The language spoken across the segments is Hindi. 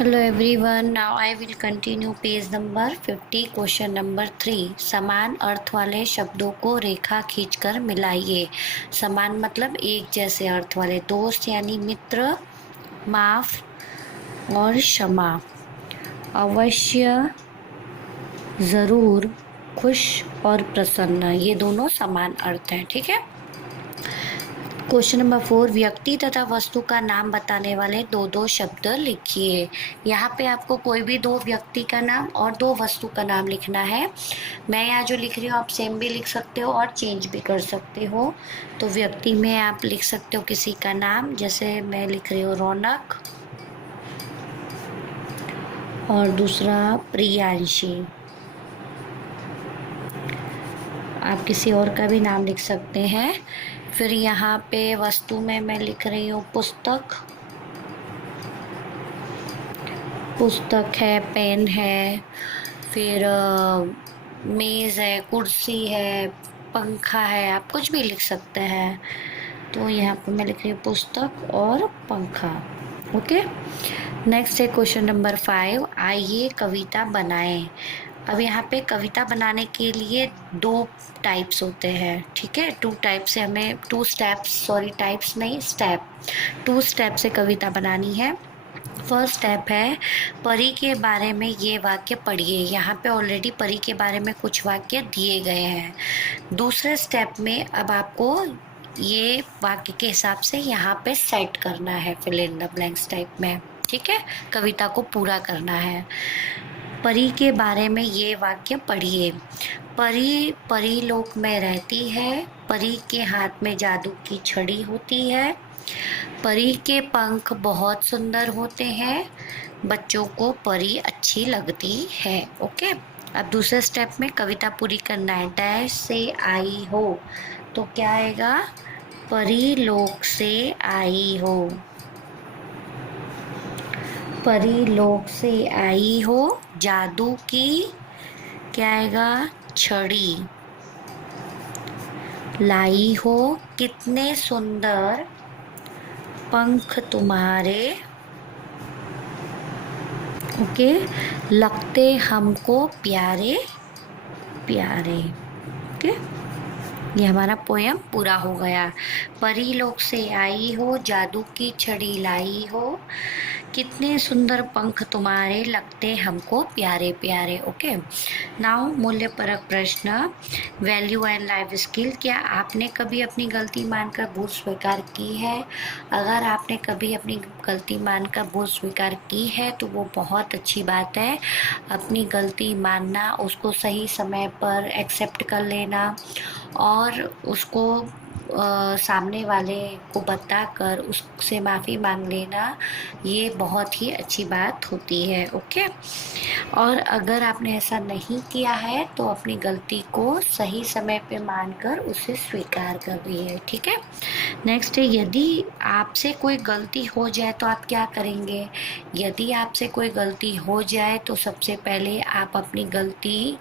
Hello everyone. Now I will continue page number 50 question number 3। समान अर्थ वाले शब्दों को रेखा खींचकर मिलाइए। समान मतलब एक जैसे अर्थ वाले। दोस्त यानी मित्र, माफ और क्षमा। अवश्य, जरूर, खुश और प्रसन्न, ये दोनों समान अर्थ हैं। ठीक है। क्वेश्चन नंबर 4, व्यक्ति तथा वस्तु का नाम बताने वाले दो दो शब्द लिखिए। यहाँ पे आपको कोई भी दो व्यक्ति का नाम और दो वस्तु का नाम लिखना है। मैं यहाँ जो लिख रही हूँ आप सेम भी लिख सकते हो और चेंज भी कर सकते हो। तो व्यक्ति में आप लिख सकते हो किसी का नाम, जैसे मैं लिख रही हूँ रौनक, और दूसरा प्रियांशी। आप किसी और का भी नाम लिख सकते हैं। फिर यहाँ पे वस्तु में मैं लिख रही हूँ पुस्तक। पुस्तक है, पेन है, फिर मेज़ है, कुर्सी है, पंखा है, आप कुछ भी लिख सकते हैं। तो यहाँ पे मैं लिख रही हूँ पुस्तक और पंखा। ओके। नेक्स्ट है क्वेश्चन नंबर 5, आइए कविता बनाएं। अब यहाँ पे कविता बनाने के लिए दो टाइप्स होते हैं। ठीक है, टू टाइप से हमें टू स्टेप से कविता बनानी है। फर्स्ट स्टेप है, परी के बारे में ये वाक्य पढ़िए। यहाँ पे ऑलरेडी परी के बारे में कुछ वाक्य दिए गए हैं। दूसरे स्टेप में अब आपको ये वाक्य के हिसाब से यहाँ पे सेट करना है, fill in the blanks type में। ठीक है, कविता को पूरा करना है। परी के बारे में ये वाक्य पढ़िए। परी परीलोक में रहती है। परी के हाथ में जादू की छड़ी होती है। परी के पंख बहुत सुंदर होते हैं। बच्चों को परी अच्छी लगती है। ओके। अब दूसरे स्टेप में कविता पूरी करना है। डैश से आई हो, तो क्या आएगा? परी लोक से आई हो। परी लोक से आई हो, जादू की क्या आएगा? छड़ी लाई हो। कितने सुंदर पंख तुम्हारे, ओके, लगते हमको प्यारे प्यारे। ओके, ये हमारा पोयम पूरा हो गया। परी लोक से आई हो, जादू की छड़ी लाई हो, कितने सुंदर पंख तुम्हारे, लगते हमको प्यारे प्यारे। ओके। नाउ मूल्य परक प्रश्न, वैल्यू एंड लाइफ स्किल। क्या आपने कभी अपनी गलती मानकर भूल स्वीकार की है? अगर आपने कभी अपनी गलती मानकर भूल स्वीकार की है तो वो बहुत अच्छी बात है। अपनी गलती मानना, उसको सही समय पर एक्सेप्ट कर लेना और उसको सामने वाले को बताकर उससे माफ़ी मांग लेना, ये बहुत ही अच्छी बात होती है। ओके। और अगर आपने ऐसा नहीं किया है तो अपनी गलती को सही समय पे मानकर उसे स्वीकार कर रही है। ठीक है। नेक्स्ट है, यदि आपसे कोई गलती हो जाए तो आप क्या करेंगे? यदि आपसे कोई गलती हो जाए तो सबसे पहले आप अपनी गलती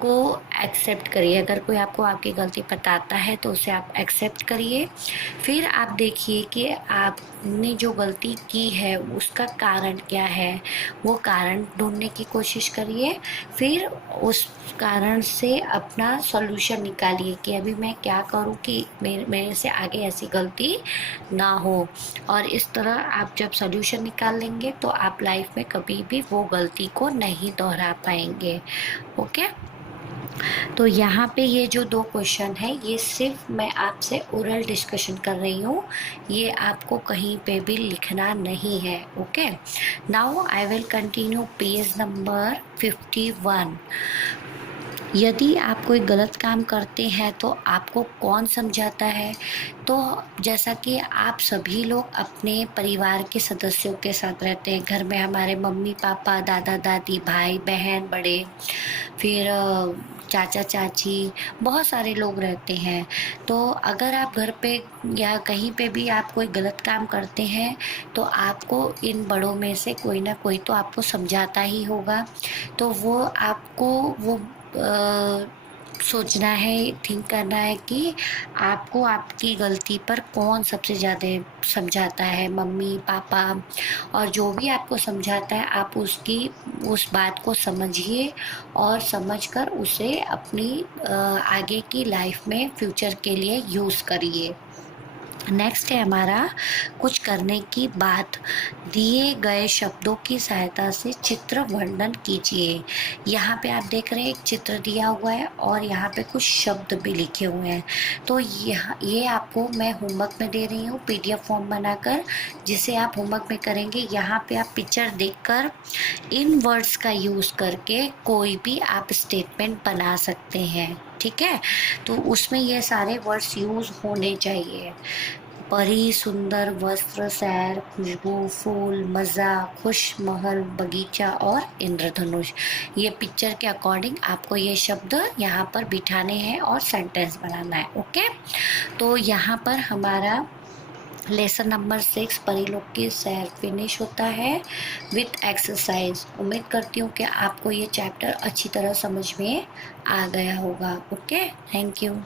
को एक्सेप्ट करिए। अगर कोई आपको आपकी गलती बताता है तो उसे आप एक्सेप्ट करिए। फिर आप देखिए कि आपने जो गलती की है उसका कारण क्या है, वो कारण ढूंढने की कोशिश करिए। फिर उस कारण से अपना सॉल्यूशन निकालिए कि अभी मैं क्या करूं कि मेरे से आगे ऐसी गलती ना हो। और इस तरह आप जब सॉल्यूशन निकाल लेंगे तो आप लाइफ में कभी भी वो गलती को नहीं दोहरा पाएंगे। ओके। तो यहाँ पे ये जो दो क्वेश्चन है ये सिर्फ मैं आपसे ओरल डिस्कशन कर रही हूँ, ये आपको कहीं पे भी लिखना नहीं है। Okay. Now I will continue page number 51। यदि आप कोई गलत काम करते हैं तो आपको कौन समझाता है? तो जैसा कि आप सभी लोग अपने परिवार के सदस्यों के साथ रहते हैं, घर में हमारे मम्मी पापा, दादा दादी, भाई बहन, बड़े, फिर चाचा चाची, बहुत सारे लोग रहते हैं। तो अगर आप घर पे या कहीं पे भी आप कोई गलत काम करते हैं तो आपको इन बड़ों में से कोई ना कोई तो आपको समझाता ही होगा। तो वो आपको वो सोचना है, थिंक करना है कि आपको आपकी गलती पर कौन सबसे ज़्यादा समझाता है, मम्मी, पापा, और जो भी आपको समझाता है आप उसकी उस बात को समझिए और समझकर उसे अपनी आगे की लाइफ में फ्यूचर के लिए यूज़ करिए। नेक्स्ट है हमारा कुछ करने की बात। दिए गए शब्दों की सहायता से चित्र वर्णन कीजिए। यहाँ पे आप देख रहे हैं एक चित्र दिया हुआ है और यहाँ पे कुछ शब्द भी लिखे हुए हैं। तो ये आपको मैं होमवर्क में दे रही हूँ पीडीएफ फॉर्म बनाकर, जिसे आप होमवर्क में करेंगे। यहाँ पे आप पिक्चर देखकर इन वर्ड्स का यूज़ करके कोई भी आप स्टेटमेंट बना सकते हैं। ठीक है, तो उसमें ये सारे वर्ड्स यूज़ होने चाहिए। परी, सुंदर, वस्त्र, सैर, खुशबू, फूल, मज़ा, खुश, महल, बगीचा और इंद्रधनुष। ये पिक्चर के अकॉर्डिंग आपको ये शब्द यहाँ पर बिठाने हैं और सेंटेंस बनाना है। ओके, तो यहाँ पर हमारा लेसन नंबर 6 परी लोग की सैर फिनिश होता है विथ एक्सरसाइज। उम्मीद करती हूँ कि आपको ये चैप्टर अच्छी तरह समझ में आ गया होगा। Okay, thank you.